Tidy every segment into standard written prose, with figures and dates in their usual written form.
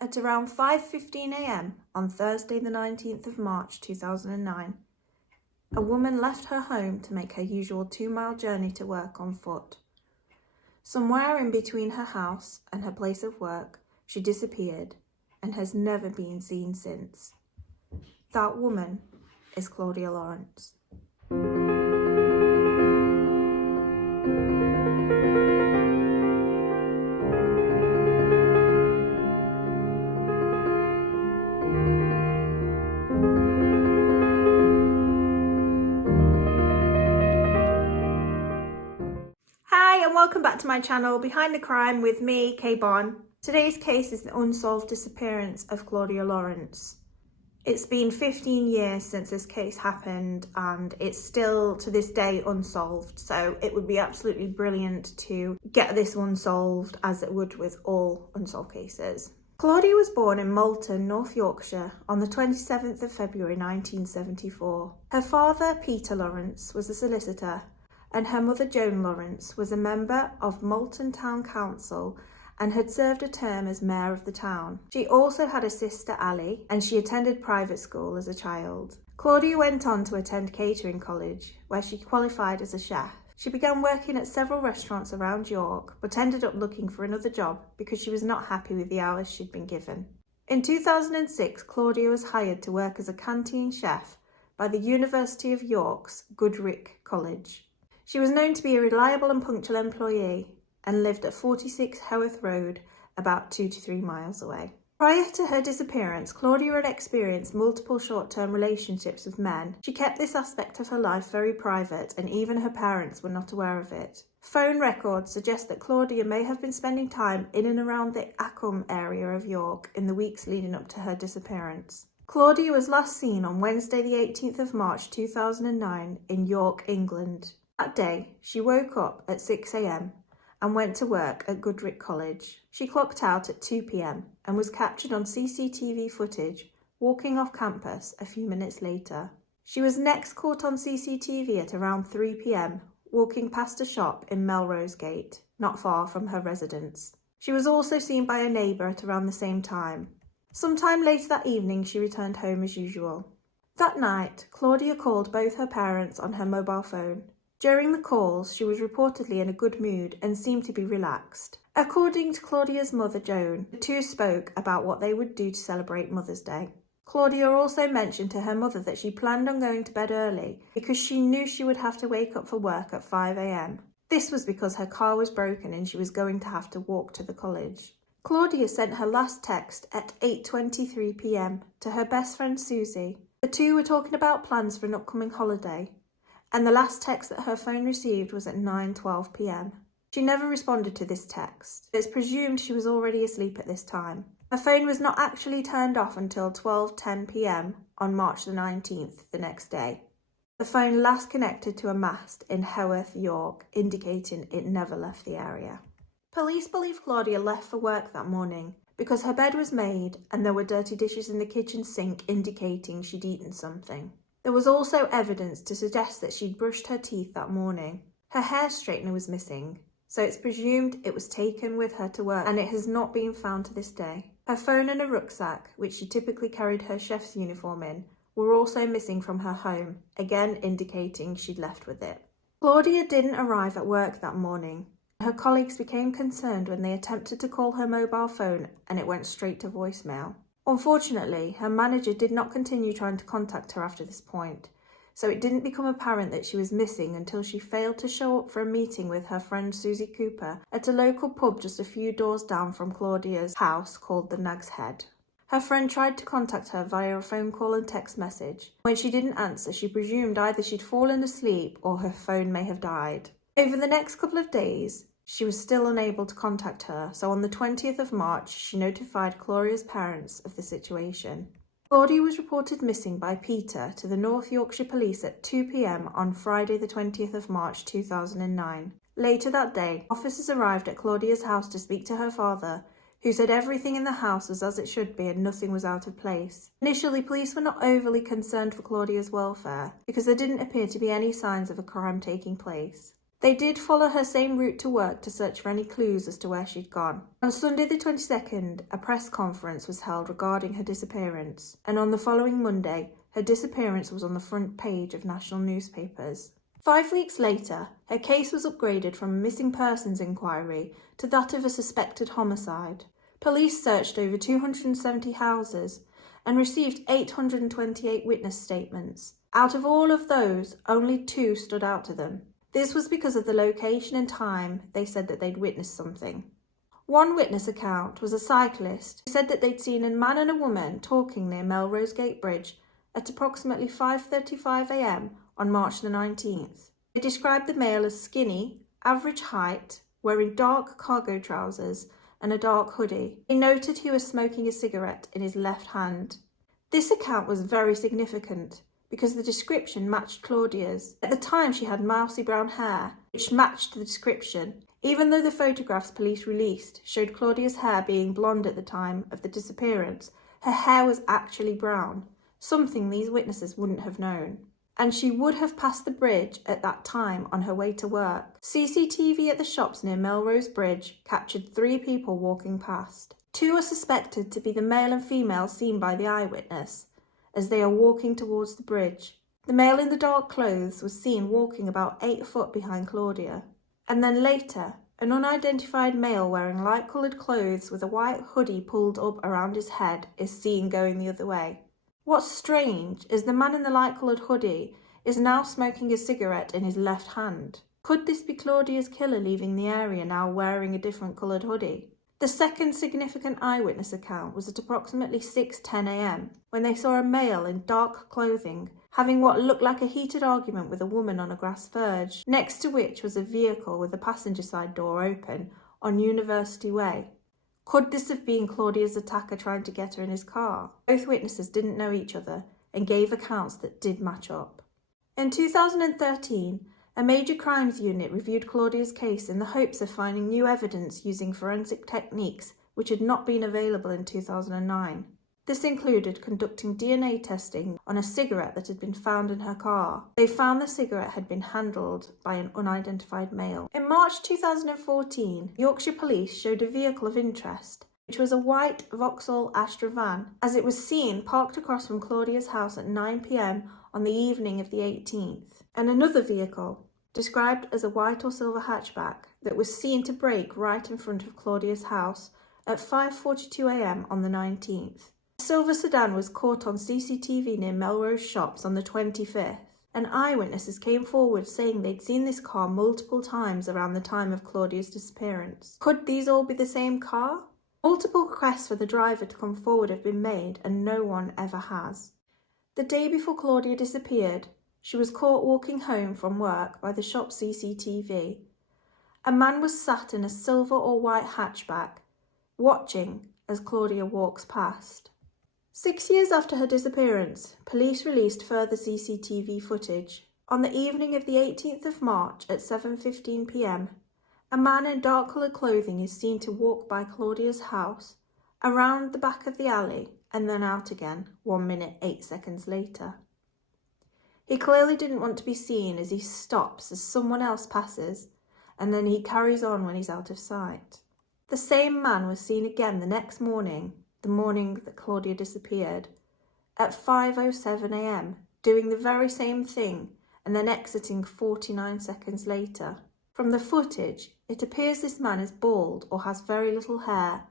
At around 5:15 a.m. on Thursday the 19th of March 2009, a woman left her home to make her usual 2-mile journey to work on foot. Somewhere in between her house and her place of work, she disappeared and has never been seen since. That woman is Claudia Lawrence. Hi and welcome back to my channel, Behind the Crime with me, Kaybon. Today's case is the unsolved disappearance of Claudia Lawrence. It's been 15 years since this case happened and it's still to this day unsolved, so it would be absolutely brilliant to get this one solved, as it would with all unsolved cases. Claudia was born in Malton, North Yorkshire on the 27th of February 1974. Her father, Peter Lawrence, was a solicitor, and her mother, Joan Lawrence, was a member of Malton Town Council and had served a term as mayor of the town. She also had a sister, Ali, and she attended private school as a child. Claudia went on to attend catering college, where she qualified as a chef. She began working at several restaurants around York, but ended up looking for another job because she was not happy with the hours she'd been given. In 2006, Claudia was hired to work as a canteen chef by the University of York's Goodricke College. She was known to be a reliable and punctual employee and lived at 46 Haworth Road, about 2 to 3 miles away. Prior to her disappearance, Claudia had experienced multiple short-term relationships with men. She kept this aspect of her life very private, and even her parents were not aware of it. Phone records suggest that Claudia may have been spending time in and around the Acomb area of York in the weeks leading up to her disappearance. Claudia was last seen on Wednesday the 18th of March 2009 in York, England. That day, she woke up at 6 a.m. and went to work at Goodricke College. She clocked out at 2 p.m. and was captured on CCTV footage walking off campus a few minutes later. She was next caught on CCTV at around 3 p.m. walking past a shop in Melrose Gate, not far from her residence. She was also seen by a neighbour at around the same time. Sometime later that evening, she returned home as usual. That night, Claudia called both her parents on her mobile phone. During the calls, she was reportedly in a good mood and seemed to be relaxed. According to Claudia's mother, Joan, the two spoke about what they would do to celebrate Mother's Day. Claudia also mentioned to her mother that she planned on going to bed early because she knew she would have to wake up for work at 5 a.m. This was because her car was broken and she was going to have to walk to the college. Claudia sent her last text at 8:23 p.m. to her best friend Susie. The two were talking about plans for an upcoming holiday, and the last text that her phone received was at 9:12 p.m. She never responded to this text. It's presumed she was already asleep at this time. Her phone was not actually turned off until 12:10 p.m. on March the 19th, the next day. The phone last connected to a mast in Haworth, York, indicating it never left the area. Police believe Claudia left for work that morning because her bed was made and there were dirty dishes in the kitchen sink indicating she'd eaten something. There was also evidence to suggest that she'd brushed her teeth that morning. Her hair straightener was missing, so it's presumed it was taken with her to work and it has not been found to this day. Her phone and a rucksack, which she typically carried her chef's uniform in, were also missing from her home, again indicating she'd left with it. Claudia didn't arrive at work that morning. Her colleagues became concerned when they attempted to call her mobile phone and it went straight to voicemail. Unfortunately, her manager did not continue trying to contact her after this point, so it didn't become apparent that she was missing until she failed to show up for a meeting with her friend Susie Cooper at a local pub just a few doors down from Claudia's house called the Nag's Head. Her friend tried to contact her via a phone call and text message. When she didn't answer, she presumed either she'd fallen asleep or her phone may have died. Over the next couple of days, she was still unable to contact her, so on the 20th of March, she notified Claudia's parents of the situation. Claudia was reported missing by Peter to the North Yorkshire Police at 2 p.m. on Friday the 20th of March 2009. Later that day, officers arrived at Claudia's house to speak to her father, who said everything in the house was as it should be and nothing was out of place. Initially, police were not overly concerned for Claudia's welfare because there didn't appear to be any signs of a crime taking place. They did follow her same route to work to search for any clues as to where she'd gone. On Sunday the 22nd, a press conference was held regarding her disappearance, and on the following Monday, her disappearance was on the front page of national newspapers. 5 weeks later, her case was upgraded from a missing persons inquiry to that of a suspected homicide. Police searched over 270 houses and received 828 witness statements. Out of all of those, only 2 stood out to them. This was because of the location and time they said that they'd witnessed something. One witness account was a cyclist who said that they'd seen a man and a woman talking near Melrose Gate Bridge at approximately 5:35 a.m. on March the 19th. They described the male as skinny, average height, wearing dark cargo trousers and a dark hoodie. They noted he was smoking a cigarette in his left hand. This account was very significant because the description matched Claudia's. At the time she had mousy brown hair, which matched the description, even though the photographs police released showed Claudia's hair being blonde at the time of the disappearance. Her hair was actually brown, something these witnesses wouldn't have known. And she would have passed the bridge at that time on her way to work. CCTV at the shops near Melrose Bridge captured 3 people walking past. 2 are suspected to be the male and female seen by the eyewitness as they are walking towards the bridge. The male in the dark clothes was seen walking about 8 foot behind Claudia. And then later, an unidentified male wearing light-coloured clothes with a white hoodie pulled up around his head is seen going the other way. What's strange is the man in the light-coloured hoodie is now smoking a cigarette in his left hand. Could this be Claudia's killer leaving the area now wearing a different coloured hoodie? The second significant eyewitness account was at approximately 6:10 a.m. when they saw a male in dark clothing having what looked like a heated argument with a woman on a grass verge, next to which was a vehicle with the passenger side door open on University Way. Could this have been Claudia's attacker trying to get her in his car? Both witnesses didn't know each other and gave accounts that did match up. In 2013, a major crimes unit reviewed Claudia's case in the hopes of finding new evidence using forensic techniques which had not been available in 2009. This included conducting DNA testing on a cigarette that had been found in her car. They found the cigarette had been handled by an unidentified male. In March 2014, Yorkshire Police showed a vehicle of interest, which was a white Vauxhall Astra van, as it was seen parked across from Claudia's house at 9 p.m. on the evening of the 18th, and another vehicle, described as a white or silver hatchback, that was seen to brake right in front of Claudia's house at 5:42 a.m. on the 19th. A silver sedan was caught on CCTV near Melrose Shops on the 25th, and eyewitnesses came forward saying they'd seen this car multiple times around the time of Claudia's disappearance. Could these all be the same car? Multiple requests for the driver to come forward have been made and no one ever has. The day before Claudia disappeared, she was caught walking home from work by the shop CCTV. A man was sat in a silver or white hatchback, watching as Claudia walks past. 6 years after her disappearance, police released further CCTV footage. On the evening of the 18th of March at 7:15 p.m, a man in dark-coloured clothing is seen to walk by Claudia's house, around the back of the alley, and then out again 1 minute 8 seconds later. He clearly didn't want to be seen as he stops as someone else passes, and then he carries on when he's out of sight. The same man was seen again the next morning, the morning that Claudia disappeared, at 5:07 a.m, doing the very same thing and then exiting 49 seconds later. From the footage, it appears this man is bald or has very little hair,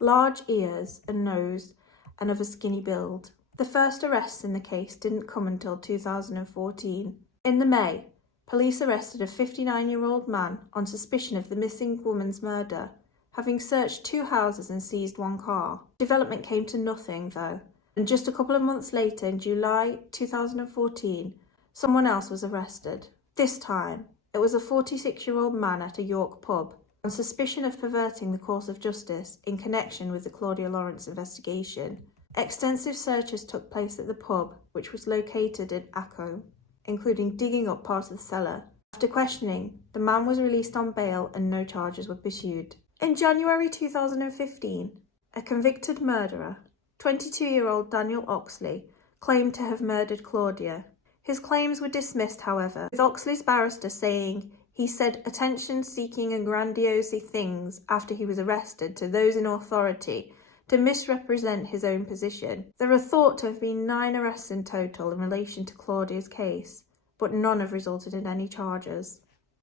large ears and nose, and of a skinny build. The first arrests in the case didn't come until 2014. In the May, police arrested a 59-year-old man on suspicion of the missing woman's murder, having searched 2 houses and seized 1 car. Development came to nothing, though, and just a couple of months later, in July 2014, someone else was arrested. This time, it was a 46-year-old man at a York pub on suspicion of perverting the course of justice in connection with the Claudia Lawrence investigation. Extensive searches took place at the pub, which was located in Acco, including digging up part of the cellar. After questioning, the man was released on bail and no charges were pursued. In January 2015, a convicted murderer, 22-year-old Daniel Oxley, claimed to have murdered Claudia. His claims were dismissed, however, with Oxley's barrister saying He said attention-seeking and grandiose things after he was arrested to those in authority to misrepresent his own position. There are thought to have been 9 arrests in total in relation to Claudia's case, but none have resulted in any charges.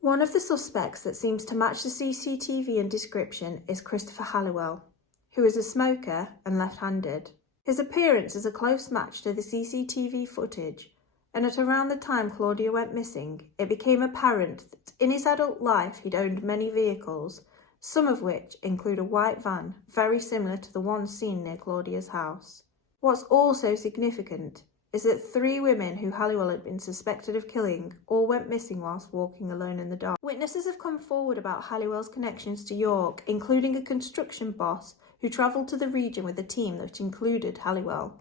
One of the suspects that seems to match the CCTV and description is Christopher Halliwell, who is a smoker and left-handed. His appearance is a close match to the CCTV footage, and at around the time Claudia went missing, it became apparent that in his adult life he'd owned many vehicles, some of which include a white van very similar to the one seen near Claudia's house. What's also significant is that 3 women who Halliwell had been suspected of killing all went missing whilst walking alone in the dark. Witnesses have come forward about Halliwell's connections to York, including a construction boss who travelled to the region with a team that included Halliwell.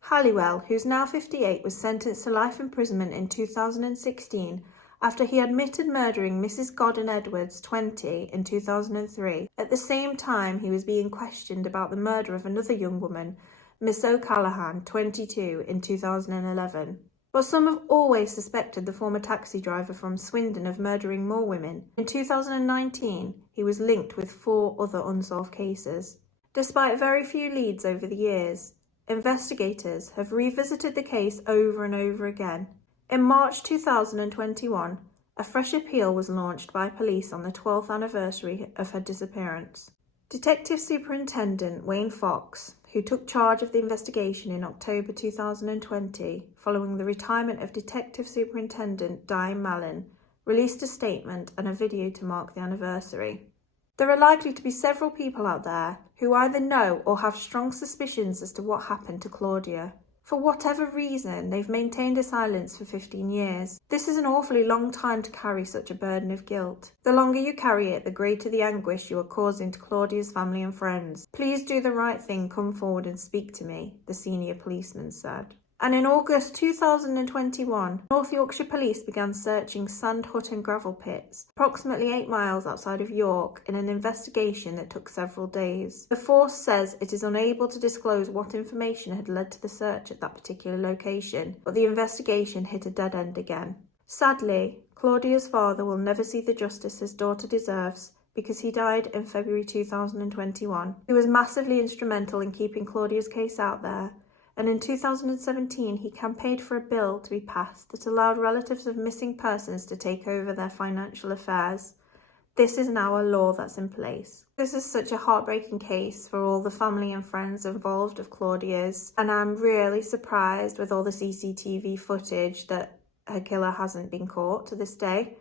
Halliwell, who's now 58, was sentenced to life imprisonment in 2016 after he admitted murdering Mrs. Godden Edwards, 20, in 2003. At the same time, he was being questioned about the murder of another young woman, Miss O'Callaghan, 22, in 2011. But some have always suspected the former taxi driver from Swindon of murdering more women. In 2019, he was linked with 4 other unsolved cases. Despite very few leads over the years, investigators have revisited the case over and over again. In March 2021, a fresh appeal was launched by police on the 12th anniversary of her disappearance. Detective Superintendent Wayne Fox, who took charge of the investigation in October 2020, following the retirement of Detective Superintendent Diane Mallon, released a statement and a video to mark the anniversary. There are likely to be several people out there who either know or have strong suspicions as to what happened to Claudia. For whatever reason, they've maintained a silence for 15 years. This is an awfully long time to carry such a burden of guilt. The longer you carry it, the greater the anguish you are causing to Claudia's family and friends. Please do the right thing, come forward and speak to me, the senior policeman said. And in August 2021, North Yorkshire Police began searching sand hut and gravel pits, approximately 8 miles outside of York, in an investigation that took several days. The force says it is unable to disclose what information had led to the search at that particular location, but the investigation hit a dead end again. Sadly, Claudia's father will never see the justice his daughter deserves, because he died in February 2021. He was massively instrumental in keeping Claudia's case out there, and in 2017 he campaigned for a bill to be passed that allowed relatives of missing persons to take over their financial affairs. This is now a law that's in place. This is such a heartbreaking case for all the family and friends involved of Claudia's, and I'm really surprised with all the CCTV footage that her killer hasn't been caught to this day.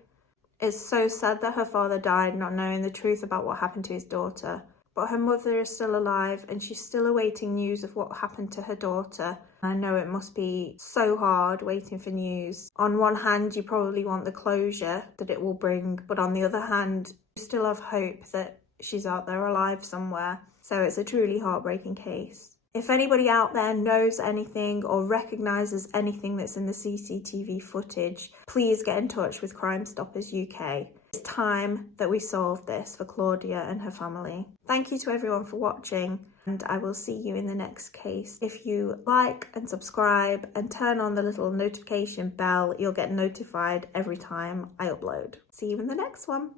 It's so sad that her father died not knowing the truth about what happened to his daughter. But her mother is still alive and she's still awaiting news of what happened to her daughter. I know it must be so hard waiting for news. On one hand, you probably want the closure that it will bring, but on the other hand, you still have hope that she's out there alive somewhere. So it's a truly heartbreaking case. If anybody out there knows anything or recognises anything that's in the CCTV footage, please get in touch with Crime Stoppers UK. It's time that we solve this for Claudia and her family. Thank you to everyone for watching, and I will see you in the next case. If you like and subscribe and turn on the little notification bell, you'll get notified every time I upload. See you in the next one.